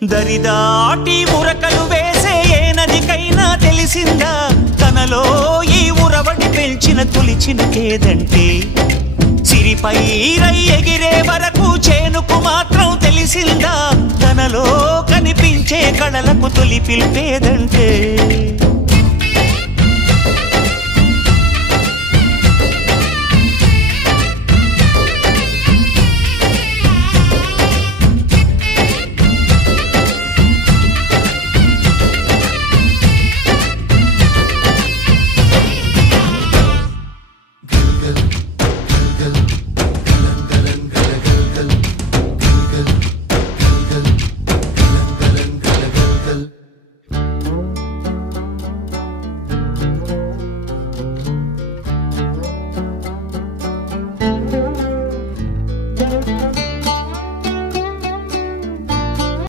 దరిదాటి ఉరకలు వేసే ఏ నదికైనా తెలిసిందా తనలో ఈ ఉరవడి పెంచిన తొలిచిన కేదంటే సిరిపై రై ఎగిరే వరకు చేనుకు మాత్రం తెలిసిందా తనలో కనిపించే కళలకు తొలి పిలిపేదంటే